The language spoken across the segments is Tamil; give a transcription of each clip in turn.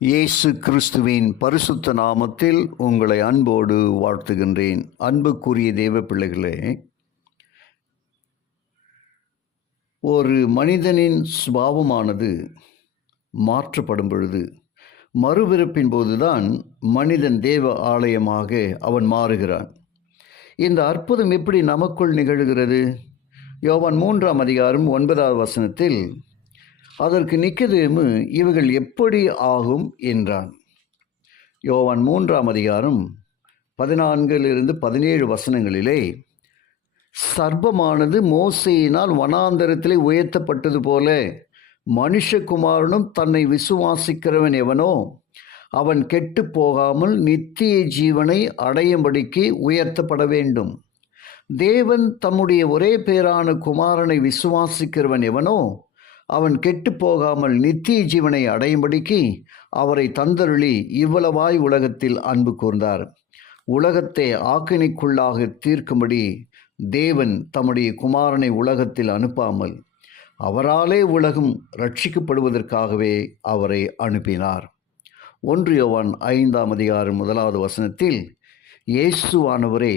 இயேசு கிறிஸ்துவின் பரிசுத்த நாமத்தில் உங்களை அன்போடு வாழ்த்துகின்றேன். அன்புக்குரிய தேவ பிள்ளைகளே, ஒரு மனிதனின் சுபாவமானது மாற்றப்படும் பொழுது, மறுபிறப்பின் போதுதான் மனிதன் தேவ ஆலயமாக அவன் மாறுகிறான். இந்த அற்புதம் எப்படி நமக்குள் நிகழ்கிறது? யோவான் 3ஆம் அதிகாரம் 9வது வசனத்தில், அதற்கு நிக்கதேமு, இவைகள் எப்படி ஆகும் என்றான். யோவான் 3ஆம் அதிகாரம் 14-17 வசனங்களிலே, சர்ப்பமானது மோசேயினால் வனாந்தரத்திலே உயர்த்தப்பட்டது போல மனுஷகுமாரனும் தன்னை விசுவாசிக்கிறவன் எவனோ அவன் கெட்டு போகாமல் நித்திய ஜீவனை அடையும்படிக்கு உயர்த்தப்பட வேண்டும். தேவன் தம்முடைய ஒரே பேரான குமாரனை விசுவாசிக்கிறவன் எவனோ அவன் கெட்டு போகாமல் நித்திய ஜீவனை அடையும்படிக்கு அவரை தந்தருளி இவ்வளவாய் உலகத்தில் அன்பு கூர்ந்தார். உலகத்தை ஆக்கினைக்குள்ளாக தீர்க்கும்படி தேவன் தம்முடைய குமாரனை உலகத்தில் அனுப்பாமல் அவராலே உலகம் ரட்சிக்கப்படுவதற்காகவே அவரை அனுப்பினார். 1 யோவான் 5ஆம் அதிகாரம் 1வது வசனத்தில், இயேசுவானவரே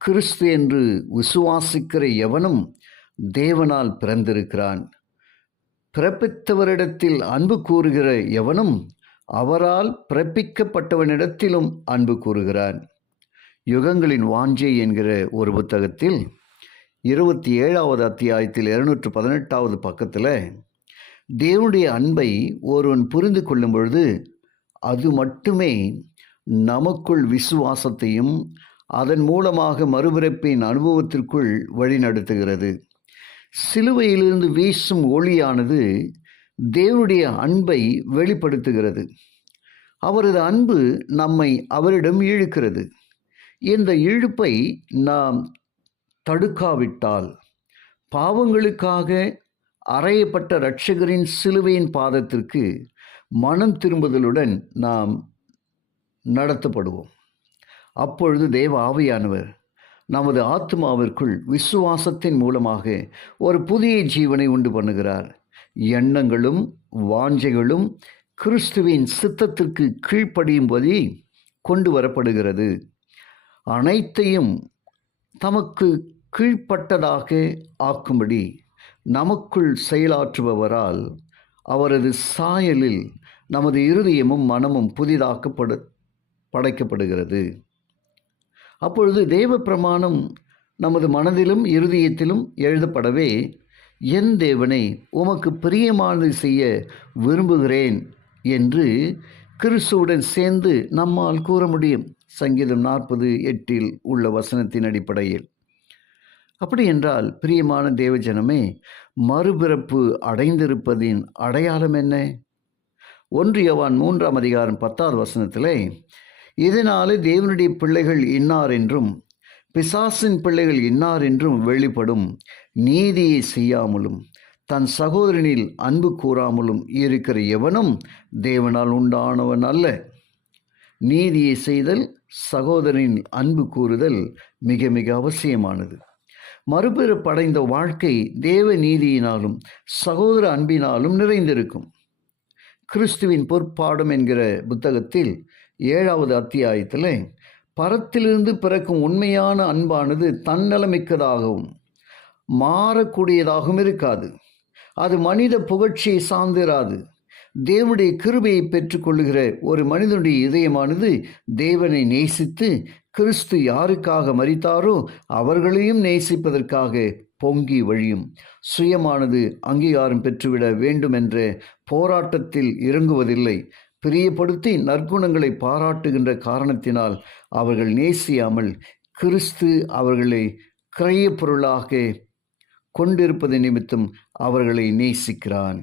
கிறிஸ்து என்று விசுவாசிக்கிற எவனும் தேவனால் பிறந்திருக்கிறான். பிறப்பித்தவரிடத்தில் அன்பு கூறுகிற எவனும் அவரால் பிறப்பிக்கப்பட்டவனிடத்திலும் அன்பு கூறுகிறான். யுகங்களின் வாஞ்சை என்கிற ஒரு புத்தகத்தில் 27வது அத்தியாயத்தில் 218வது பக்கத்தில், தேவனுடைய அன்பை ஒருவன் புரிந்து கொள்ளும் பொழுது அது மட்டுமே நமக்குள் விசுவாசத்தையும் அதன் மூலமாக மறுபிறப்பின் அனுபவத்திற்குள் வழிநடத்துகிறது. சிலுவையிலிருந்து வீசும் ஒளியானது தேவனுடைய அன்பை வெளிப்படுத்துகிறது. அவரது அன்பு நம்மை அவரிடம் இழுக்கிறது. இந்த இழுப்பை நாம் தடுக்காவிட்டால், பாவங்களுக்காக அறையப்பட்ட இரட்சகரின் சிலுவையின் பாதத்திற்கு மனம் திரும்புதலுடன் நாம் நடத்தப்படுவோம். அப்பொழுது தேவ ஆவியானவர் நமது ஆத்மாவிற்குள் விசுவாசத்தின் மூலமாக ஒரு புதிய ஜீவனை உண்டு பண்ணுகிறார். எண்ணங்களும் வாஞ்சைகளும் கிறிஸ்துவின் சித்தத்திற்கு கீழ்ப்படியும்படி கொண்டு வரப்படுகிறது. அனைத்தையும் தமக்கு கீழ்ப்பட்டதாக ஆக்கும்படி நமக்குள் செயலாற்றுபவரால் அவரது சாயலில் நமது இருதயமும் மனமும் படைக்கப்படுகிறது. அப்பொழுது தேவ பிரமாணம் நமது மனதிலும் இருதயத்திலும் எழுதப்படவே, என் தேவனை உமக்கு பிரியமானது செய்ய விரும்புகிறேன் என்று கிறிஸ்துவுடன் சேர்ந்து நம்மால் கூற முடியும். சங்கீதம் 40:8 உள்ள வசனத்தின் அடிப்படையில். அப்படி என்றால், பிரியமான தேவஜனமே, மறுபிறப்பு அடைந்திருப்பதின் அடையாளம் என்ன? 1 யோவான் 3ஆம் அதிகாரம் 10வது வசனத்திலே, இதனாலே தேவனுடைய பிள்ளைகள் இன்னார் என்றும் பிசாசின் பிள்ளைகள் இன்னார் என்றும் வெளிப்படும். நீதியை செய்யாமலும் தன் சகோதரனில் அன்பு கூறாமலும் இருக்கிற எவனும் தேவனால் உண்டானவன் அல்ல. நீதியை செய்தல், சகோதரனின் அன்பு கூறுதல் மிக மிக அவசியமானது. மறுபிறப்படைந்த வாழ்க்கை தேவ நீதியினாலும் சகோதர அன்பினாலும் நிறைந்திருக்கும். கிறிஸ்துவின் பொற்பாடம் என்கிற புத்தகத்தில் 7வது அத்தியாயத்தில், பரத்திலிருந்து பிறக்கும் உண்மையான அன்பானது தன்னலமிக்கதாகவும் மாறக்கூடியதாகவும் இருக்காது. அது மனித புகழ்ச்சியை சார்ந்திராது. தேவனுடைய கிருபையை பெற்றுக்கொள்ளுகிற ஒரு மனிதனுடைய இதயமானது தேவனை நேசித்து கிறிஸ்து யாருக்காக மரித்தாரோ அவர்களையும் நேசிப்பதற்காக பொங்கி வழியும். சுயமானது அங்கீகாரம் பெற்றுவிட வேண்டுமென்ற போராட்டத்தில் இறங்குவதில்லை. பிரியப்படுத்தி நற்குணங்களை பாராட்டுகின்ற காரணத்தினால் அவர்கள் நேசியாமல் கிறிஸ்து அவர்களை கிரயப் பொருளாக கொண்டிருப்பது நிமித்தம் அவர்களை நேசிக்கிறான்.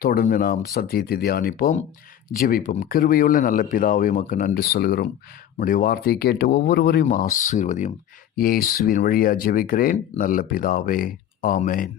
தொடர்ந்து நாம் சத்தியத்தை தியானிப்போம், ஜெபிப்போம். கிருபையுள்ள நல்ல பிதாவே, உமக்கு நன்றி சொல்கிறோம். உம்முடைய வார்த்தையை கேட்ட ஒவ்வொருவரையும் ஆசீர்வதியும். இயேசுவின் வழியாக ஜெபிக்கிறேன் நல்ல பிதாவே, ஆமேன்.